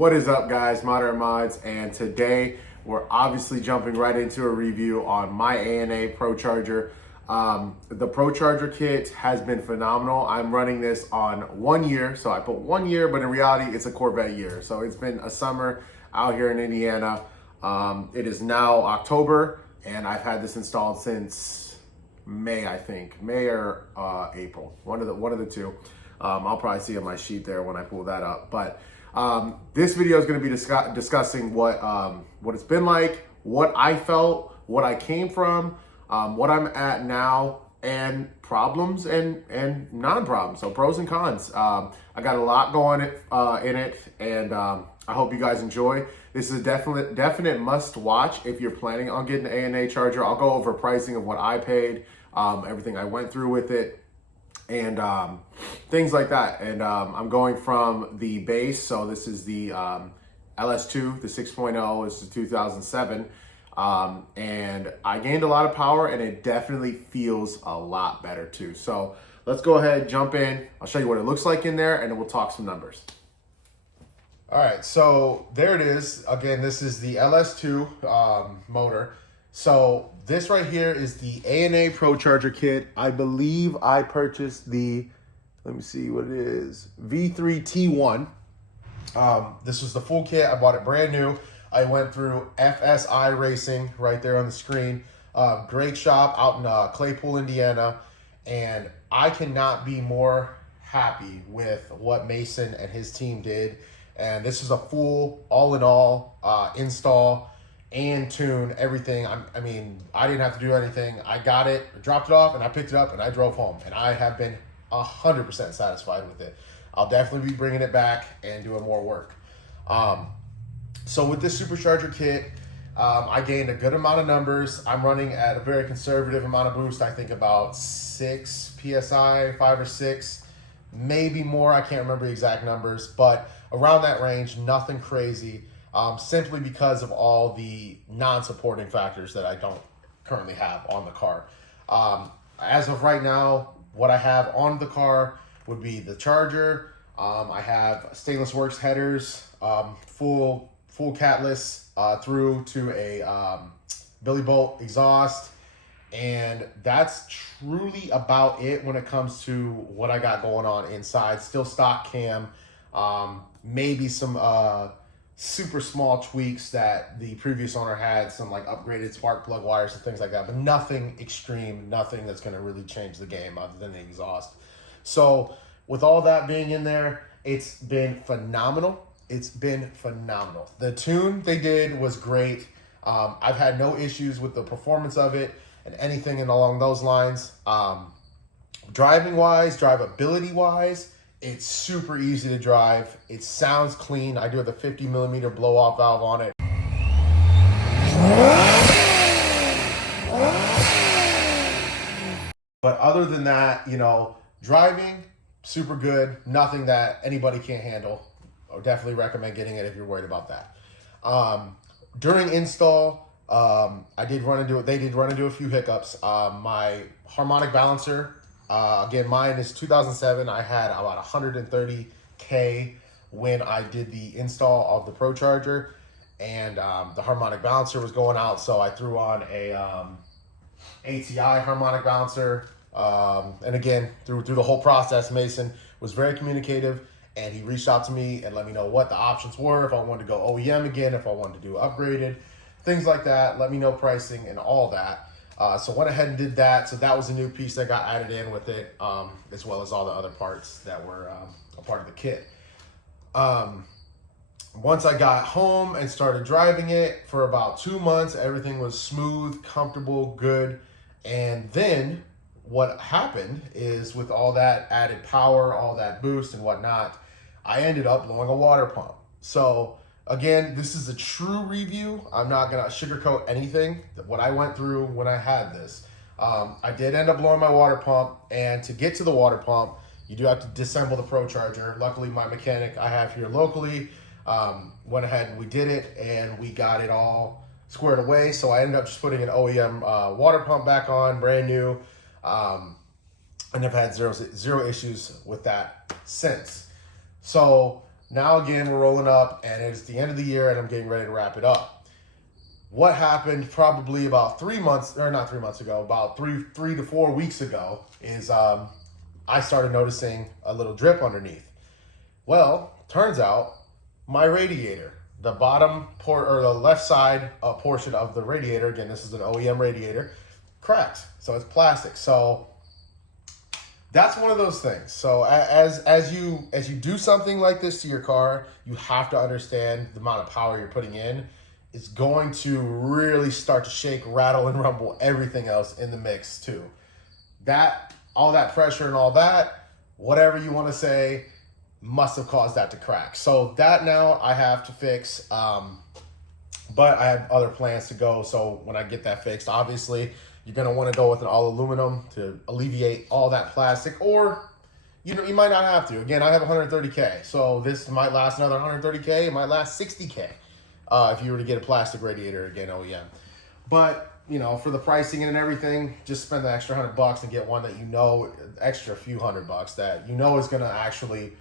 What is up, guys? Moderate Mods, and today we're obviously jumping right into a review on my ANA Pro Charger. The Pro Charger kit has been phenomenal. I'm running this on 1 year, so I put 1 year, but in reality, it's a Corvette year. So it's been a summer out here in Indiana. It is now October, and I've had this installed since May, I think, May or April, one of the two. I'll probably see on my sheet there when I pull that up, but. This video is going to be discussing what it's been like, what I felt, what I came from, what I'm at now, and problems and non-problems. So pros and cons. I got a lot going in it, and I hope you guys enjoy. This is a definite must watch if you're planning on getting an ANA charger. I'll go over pricing of what I paid, everything I went through with it, and things like that. And I'm going from the base, so this is the LS2, the 6.0 is the 2007, and I gained a lot of power, and it definitely feels a lot better too. So let's go ahead, jump in. I'll show you what it looks like in there, and then we'll talk some numbers. All right, so there it is. Again, this is the LS2 motor. So this right here is the ANA Pro Charger kit. I believe I purchased the, let me see what it is, V3 T1. This was the full kit. I bought it brand new. I went through FSI Racing right there on the screen. Great shop out in Claypool, Indiana. And I cannot be more happy with what Mason and his team did. And this is a full, all in all install and tune, everything. I mean, I didn't have to do anything. I got it, dropped it off, and I picked it up, and I drove home. And I have been 100% satisfied with it. I'll definitely be bringing it back and doing more work. So with this supercharger kit, I gained a good amount of numbers. I'm running at a very conservative amount of boost. I think about 6 PSI, 5 or 6, maybe more. I can't remember the exact numbers, but around that range, nothing crazy. Simply because of all the non-supporting factors that I don't currently have on the car. As of right now, what I have on the car would be the charger. I have Stainless Works headers, full catless through to a Billy Bolt exhaust. And that's truly about it when it comes to what I got going on inside. Still stock cam, maybe some super small tweaks that the previous owner had, some like upgraded spark plug wires and things like that, but nothing extreme, nothing that's going to really change the game other than the exhaust. So with all that being in there, it's been phenomenal. It's been phenomenal. The tune they did was great. I've had no issues with the performance of it and anything along those lines. Driving wise, drivability wise, it's super easy to drive. It sounds clean. I do have the 50mm blow-off valve on it. But other than that, you know, driving, super good. Nothing that anybody can't handle. I would definitely recommend getting it if you're worried about that. During install, they did run into a few hiccups. My harmonic balancer, again, mine is 2007. I had about 130K when I did the install of the Pro Charger, and the harmonic balancer was going out, so I threw on a ATI harmonic balancer. And again, through the whole process, Mason was very communicative, and he reached out to me and let me know what the options were, if I wanted to go OEM again, if I wanted to do upgraded, things like that. Let me know pricing and all that. So went ahead and did that. So that was a new piece that got added in with it, as well as all the other parts that were a part of the kit. Once I got home and started driving it for about 2 months, everything was smooth, comfortable, good. And then what happened is, with all that added power, all that boost and whatnot, I ended up blowing a water pump. So again, this is a true review. I'm not gonna sugarcoat anything that what I went through when I had this. I did end up blowing my water pump, and to get to the water pump, you do have to disassemble the Pro Charger. Luckily, my mechanic I have here locally went ahead and we did it, and we got it all squared away. So I ended up just putting an OEM water pump back on, brand new. And I've had zero issues with that since. So Now again, we're rolling up and it's the end of the year and I'm getting ready to wrap it up. What happened probably about 3 months, or not 3 months ago, about three to 4 weeks ago is I started noticing a little drip underneath. Well, turns out my radiator, the bottom port or the left side portion of the radiator, again, this is an OEM radiator, cracked. So it's plastic. So that's one of those things. So as you do something like this to your car, you have to understand the amount of power you're putting in. It's going to really start to shake, rattle, and rumble everything else in the mix too. That, all that pressure and all that, whatever you want to say, must have caused that to crack. So that now I have to fix, but I have other plans to go. So when I get that fixed, obviously you're going to want to go with an all aluminum to alleviate all that plastic, or you might not have to. Again, I have 130K. So this might last another 130K. It might last 60K. If you were to get a plastic radiator, again, OEM. But, for the pricing and everything, just spend the extra $100 and get one that extra few $100 that is going to actually,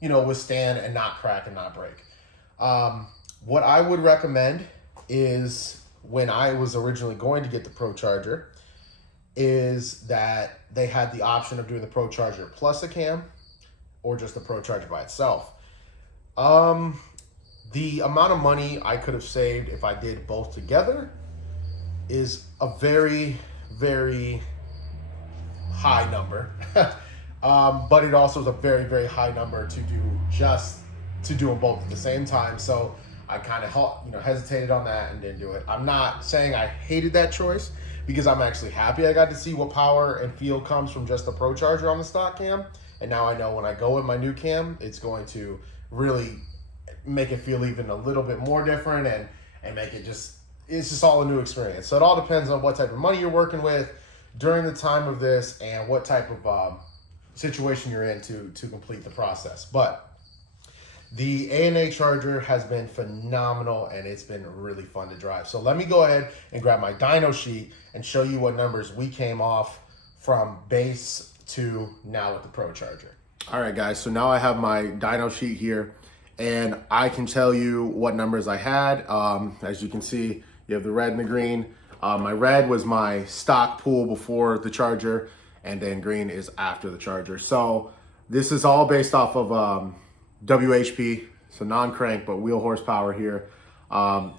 withstand and not crack and not break. What I would recommend is, when I was originally going to get the Pro Charger, is that they had the option of doing the Pro Charger plus a cam or just the Pro Charger by itself. The amount of money I could have saved if I did both together is a very, very high number. But it also is a very, very high number to do them both at the same time. So I kind of hesitated on that and didn't do it. I'm not saying I hated that choice, because I'm actually happy I got to see what power and feel comes from just the Pro Charger on the stock cam. And now I know when I go with my new cam, it's going to really make it feel even a little bit more different and make it it's just all a new experience. So it all depends on what type of money you're working with during the time of this and what type of situation you're in to complete the process. But the ANA charger has been phenomenal and it's been really fun to drive. So let me go ahead and grab my dyno sheet and show you what numbers we came off from base to now with the Pro Charger. All right, guys, so now I have my dyno sheet here and I can tell you what numbers I had. As you can see, you have the red and the green. My red was my stock pool before the charger, and then green is after the charger. So this is all based off of WHP, so non-crank, but wheel horsepower here.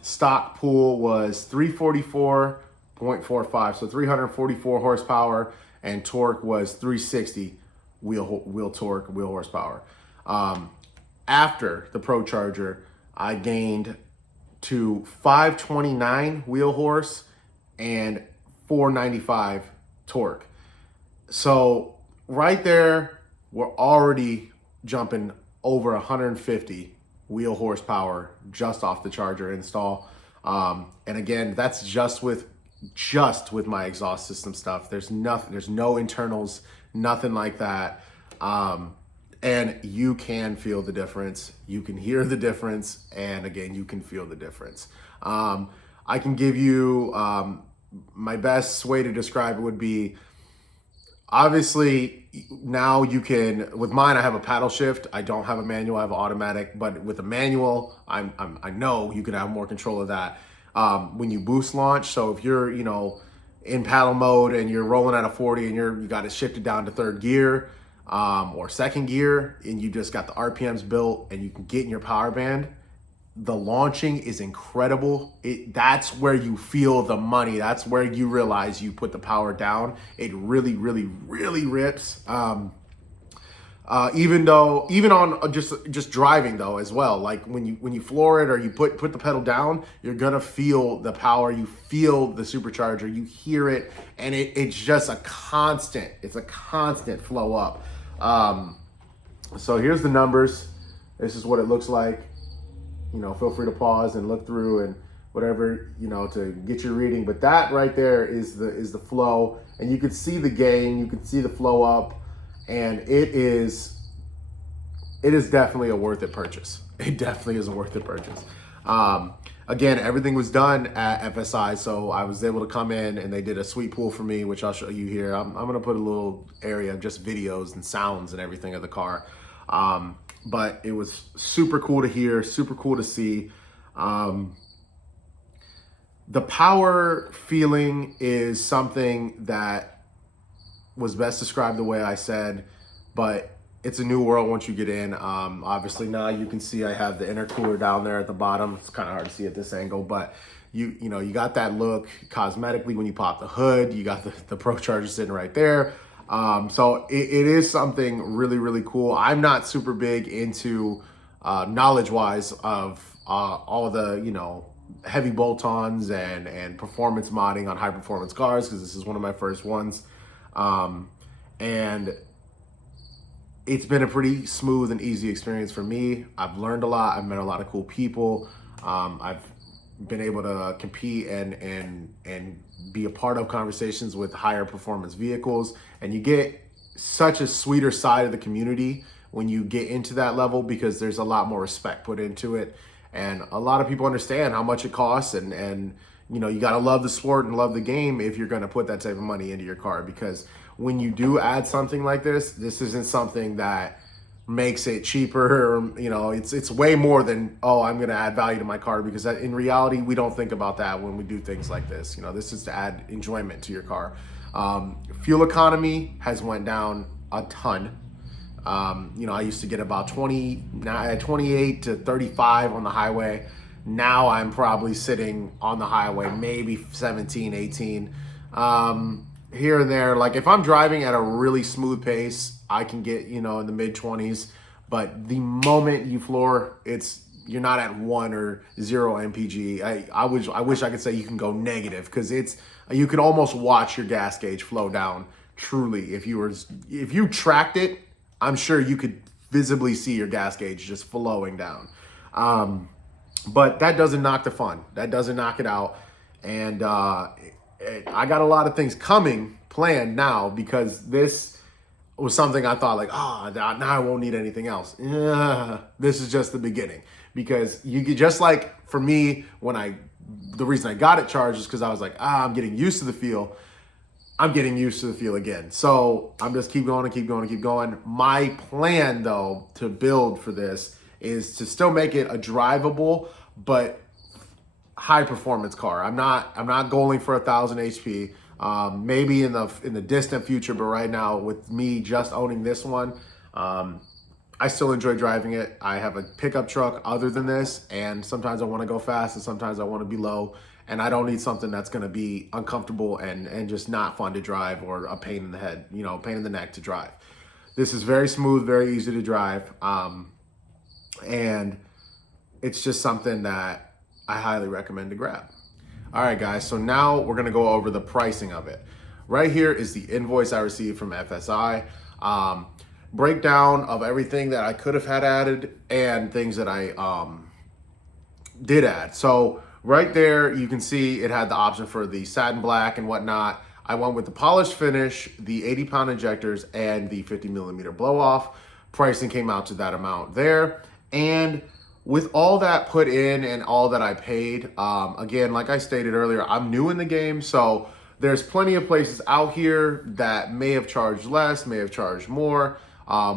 Stock pool was 344.45, so 344 horsepower, and torque was 360 wheel torque, wheel horsepower. After the Pro Charger, I gained to 529 wheel horse and 495 torque. So right there, we're already jumping over 150 wheel horsepower just off the charger install. And again, that's just with my exhaust system stuff. There's no internals, nothing like that. And you can feel the difference. You can hear the difference. And again, you can feel the difference. I can give you, my best way to describe it would be, obviously now you can, with mine, I have a paddle shift. I don't have a manual, I have an automatic, but with a manual, I know you can have more control of that. When you boost launch, so if you're, in paddle mode and you're rolling at a 40 and you got it shifted down to third gear, or second gear, and you just got the RPMs built and you can get in your power band, the launching is incredible. That's where you feel the money. That's where you realize you put the power down. It really, really, really rips. Even on just driving though as well. Like when you floor it or you put the pedal down, you're gonna feel the power. You feel the supercharger. You hear it, and it's just a constant. It's a constant flow up. So here's the numbers. This is what it looks like. Feel free to pause and look through and whatever, to get your reading. But that right there is the flow, and you can see the gain, you can see the flow up, and it is definitely a worth it purchase. It definitely is a worth it purchase. Again, everything was done at FSI, so I was able to come in and they did a sweep pool for me, which I'll show you here. I'm gonna put a little area of just videos and sounds and everything of the car. but it was super cool to hear, super cool to see. The power feeling is something that was best described the way I said, but it's a new world once you get in. Obviously now you can see I have the intercooler down there at the bottom. It's kind of hard to see at this angle, but you know, you got that look cosmetically when you pop the hood. You got the Pro Charger sitting right there. So it is something really, really cool. I'm not super big into knowledge-wise of all the, you know, heavy bolt-ons and performance modding on high-performance cars, because this is one of my first ones. And it's been a pretty smooth and easy experience for me. I've learned a lot. I've met a lot of cool people. I've been able to compete and be a part of conversations with higher performance vehicles. And you get such a sweeter side of the community when you get into that level, because there's a lot more respect put into it. And a lot of people understand how much it costs, and you know, you got to love the sport and love the game if you're going to put that type of money into your car, because when you do add something like this isn't something that makes it cheaper, or, you know, it's way more than, oh, I'm going to add value to my car, because in reality, we don't think about that when we do things like this. You know, this is to add enjoyment to your car. Fuel economy has went down a ton. You know, I used to get about 28 to 35 on the highway. Now I'm probably sitting on the highway, maybe 17, 18. Here and there, like if I'm driving at a really smooth pace, I can get, you know, in the mid 20s. But the moment you floor, you're not at 1 or 0 mpg. I wish I could say you can go negative, because you could almost watch your gas gauge flow down. Truly, if you tracked it, I'm sure you could visibly see your gas gauge just flowing down. But that doesn't knock the fun. That doesn't knock it out. And I got a lot of things planned now, because this was something I thought like, now I won't need anything else. This is just the beginning, because you could, just like for me, the reason I got it charged is because I was like, I'm getting used to the feel. I'm getting used to the feel again. So I'm just keep going and keep going and keep going. My plan though to build for this is to still make it a drivable but high performance car. I'm not going for 1,000 HP. Maybe in the distant future, but right now with me just owning this one, I still enjoy driving it. I have a pickup truck other than this, and sometimes I want to go fast and sometimes I want to be low. And I don't need something that's going to be uncomfortable and just not fun to drive, or a pain in the head, you know, pain in the neck to drive. This is very smooth, very easy to drive. And it's just something that I highly recommend to grab. All right, guys. So now we're going to go over the pricing of it. Right here is the invoice I received from FSI. Breakdown of everything that I could have had added and things that I did add. So right there, you can see it had the option for the satin black and whatnot. I went with the polished finish, the 80-pound injectors, and the 50-millimeter blow-off. Pricing came out to that amount there. And with all that put in and all that I paid, again, like I stated earlier, I'm new in the game, so there's plenty of places out here that may have charged less, may have charged more.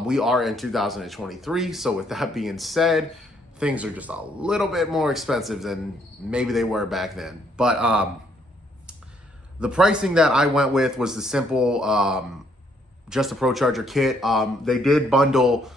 We are in 2023, so with that being said, things are just a little bit more expensive than maybe they were back then. But the pricing that I went with was the simple, just a Pro Charger kit. They did bundle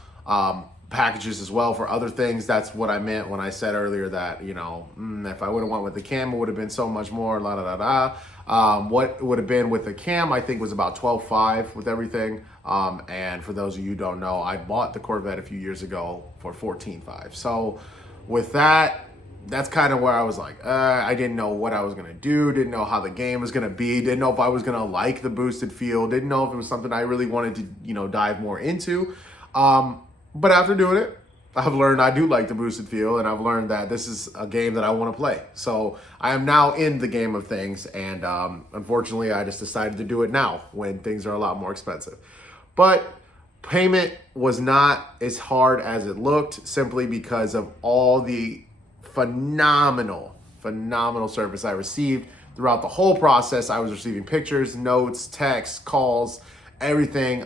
packages as well for other things. That's what I meant when I said earlier that, you know, if I would have went with the cam, it would have been so much more, what would have been with the cam, I think was about $12,500 with everything. And for those of you who don't know, I bought the Corvette a few years ago for $14,500. So with that, that's kind of where I was like, I didn't know what I was going to do, didn't know how the game was going to be, didn't know if I was going to like the boosted feel, didn't know if it was something I really wanted to, you know, dive more into. But after doing it, I've learned I do like the boosted feel, and I've learned that this is a game that I want to play. So I am now in the game of things, and unfortunately, I just decided to do it now when things are a lot more expensive. But payment was not as hard as it looked, simply because of all the phenomenal service I received throughout the whole process. I was receiving pictures, notes, texts, calls, everything.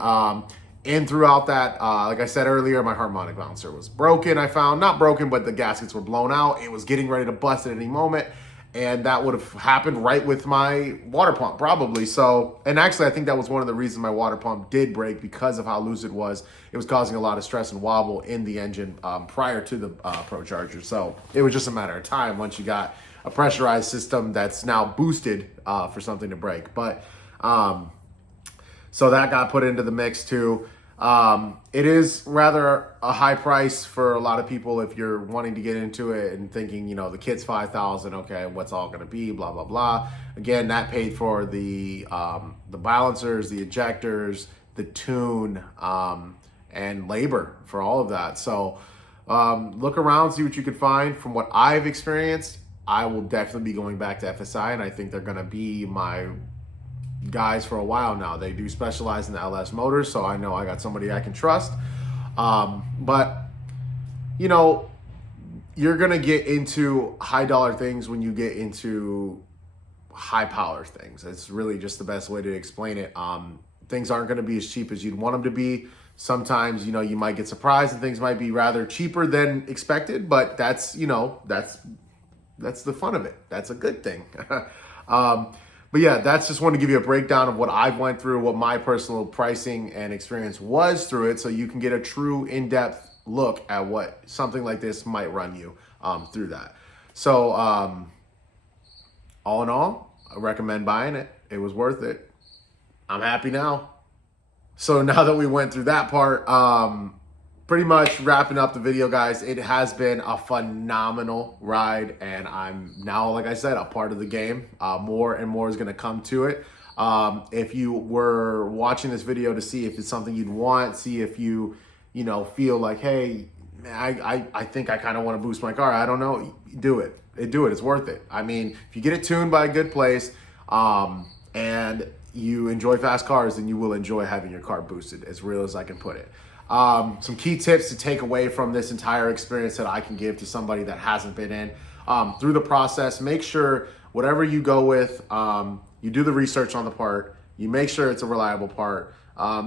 And throughout that, like I said earlier, my harmonic balancer was broken. I found, not broken, but the gaskets were blown out. It was getting ready to bust at any moment. And that would have happened right with my water pump, probably. So, and actually, I think that was one of the reasons my water pump did break, because of how loose it was. It was causing a lot of stress and wobble in the engine prior to the ProCharger. So it was just a matter of time once you got a pressurized system that's now boosted for something to break. But so that got put into the mix too. It is rather a high price for a lot of people if you're wanting to get into it and thinking, you know, the kit's $5,000. Okay, what's all going to be? Blah blah blah. Again, that paid for the balancers, the ejectors, the tune, and labor for all of that. So look around, see what you can find. From what I've experienced, I will definitely be going back to FSI, and I think they're going to be my guys for a while now. They do specialize in the LS motors, so I know I got somebody I can trust. But you know, you're gonna get into high dollar things when you get into high power things. It's really just the best way to explain it. Things aren't gonna be as cheap as you'd want them to be. Sometimes, you know, you might get surprised and things might be rather cheaper than expected, but that's, you know, that's the fun of it. That's a good thing. But yeah, that's just wanted to give you a breakdown of what I've went through, what my personal pricing and experience was through it, so you can get a true in-depth look at what something like this might run you through that. So all in all, I recommend buying it. It was worth it. I'm happy now. So now that we went through that part, pretty much wrapping up the video, guys. It has been a phenomenal ride, and I'm now, like I said, a part of the game. More and more is going to come to it. If you were watching this video to see if it's something you'd want, see if you know, feel like, hey, I think I kind of want to boost my car. I don't know. Do it. Do it. It's worth it. I mean, if you get it tuned by a good place, and you enjoy fast cars, then you will enjoy having your car boosted, as real as I can put it. Some key tips to take away from this entire experience that I can give to somebody that hasn't been in through the process. Make sure whatever you go with, you do the research on the part. You make sure it's a reliable part.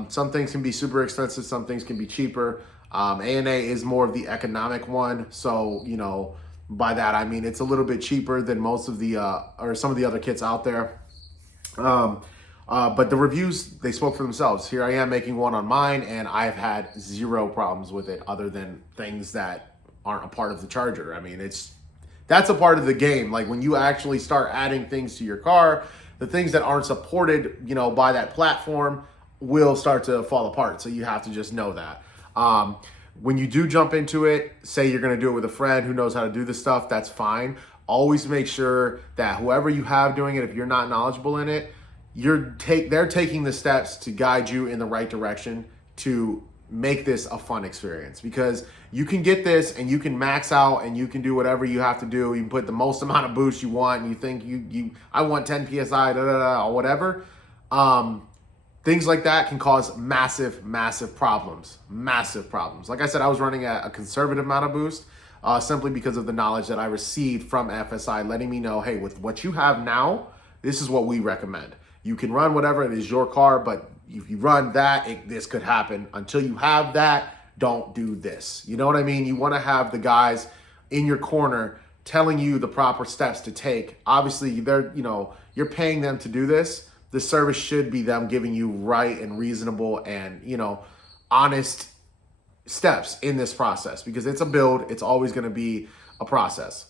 Some things can be super expensive. Some things can be cheaper. ANA is more of the economic one. So, you know, by that, I mean, it's a little bit cheaper than most of the, or some of the other kits out there. But the reviews, they spoke for themselves. Here I am making one on mine, and I've had zero problems with it other than things that aren't a part of the charger. I mean, that's a part of the game. Like when you actually start adding things to your car, the things that aren't supported, you know, by that platform will start to fall apart. So you have to just know that. When you do jump into it, say you're going to do it with a friend who knows how to do this stuff, that's fine. Always make sure that whoever you have doing it, if you're not knowledgeable in it, they're taking the steps to guide you in the right direction to make this a fun experience, because you can get this and you can max out and you can do whatever you have to do. You can put the most amount of boost you want, and you think I want 10 PSI, or whatever. Things like that can cause massive problems. Massive problems. Like I said, I was running a conservative amount of boost simply because of the knowledge that I received from FSI, letting me know, hey, with what you have now, this is what we recommend. You can run whatever, it is your car, but if you run that, this could happen. Until you have that, don't do this. You know what I mean? You want to have the guys in your corner telling you the proper steps to take. Obviously, you're paying them to do this. The service should be them giving you right and reasonable and, honest steps in this process, because it's a build. It's always going to be a process.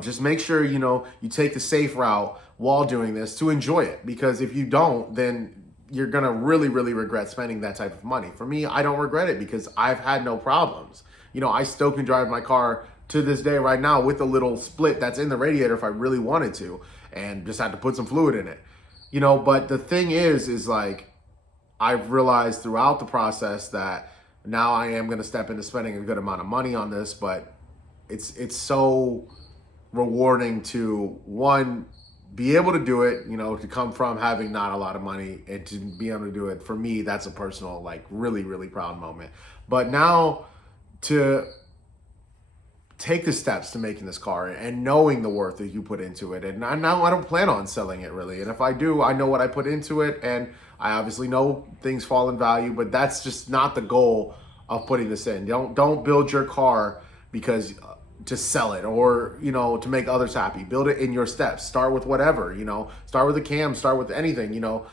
Just make sure, you take the safe route while doing this to enjoy it, because if you don't, then you're going to really regret spending that type of money. For me, I don't regret it because I've had no problems. I still can drive my car to this day right now with a little split that's in the radiator if I really wanted to, and just had to put some fluid in it. But the thing is like, I've realized throughout the process that now I am going to step into spending a good amount of money on this, but it's so rewarding to, one, be able to do it, to come from having not a lot of money and to be able to do it. For me, that's a personal, really proud moment. But now to take the steps to making this car and knowing the worth that you put into it. And now I don't plan on selling it really. And if I do, I know what I put into it, and I obviously know things fall in value, but that's just not the goal of putting this in. Don't build your car because to sell it or, you know, to make others happy. Build it in your steps. Start with whatever, you know, start with a cam, start with anything, you know.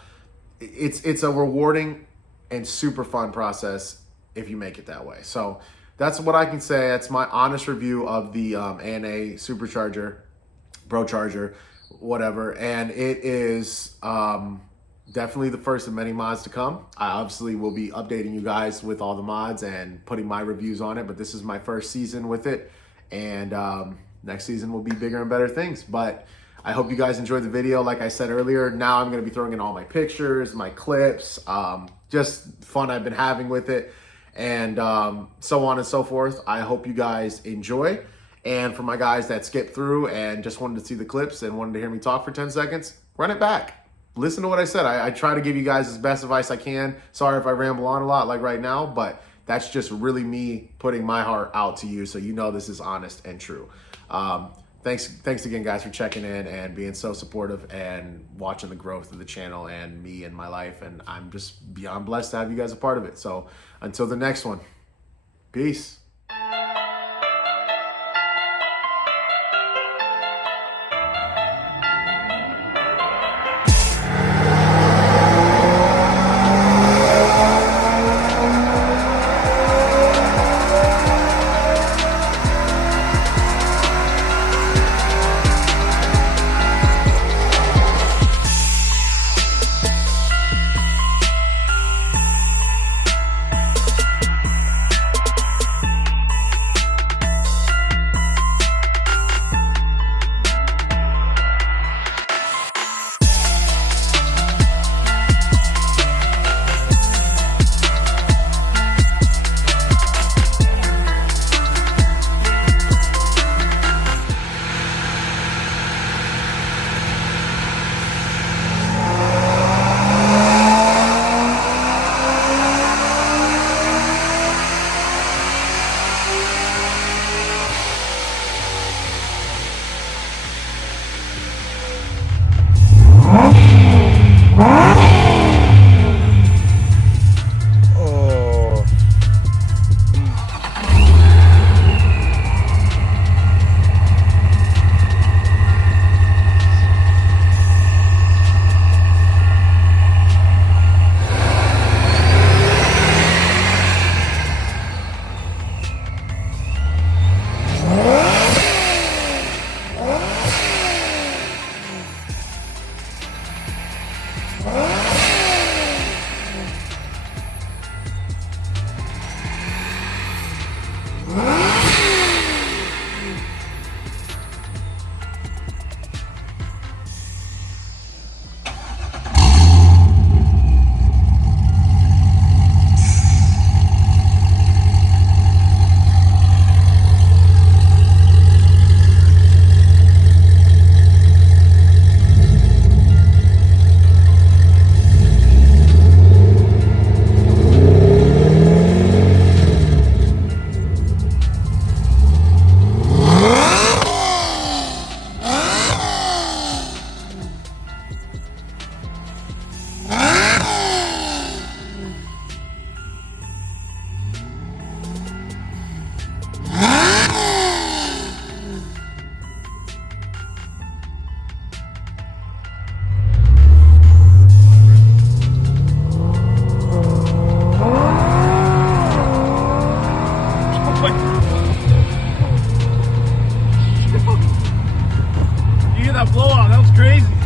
It's a rewarding and super fun process if you make it that way. So that's what I can say. That's my honest review of the ANA Supercharger, ProCharger, whatever. And it is definitely the first of many mods to come. I obviously will be updating you guys with all the mods and putting my reviews on it, but this is my first season with it. And next season will be bigger and better things. But I hope you guys enjoyed the video. Like I said earlier, now I'm going to be throwing in all my pictures, my clips, just fun I've been having with it, and so on and so forth. I hope you guys enjoy. And for my guys that skipped through and just wanted to see the clips and wanted to hear me talk for 10 seconds, run it back. Listen to what I said. I try to give you guys the best advice I can. Sorry if I ramble on a lot like right now, but that's just really me putting my heart out to you so you know this is honest and true. Thanks again, guys, for checking in and being so supportive and watching the growth of the channel and me and my life. And I'm just beyond blessed to have you guys a part of it. So until the next one, peace. You hear that blowout? That was crazy.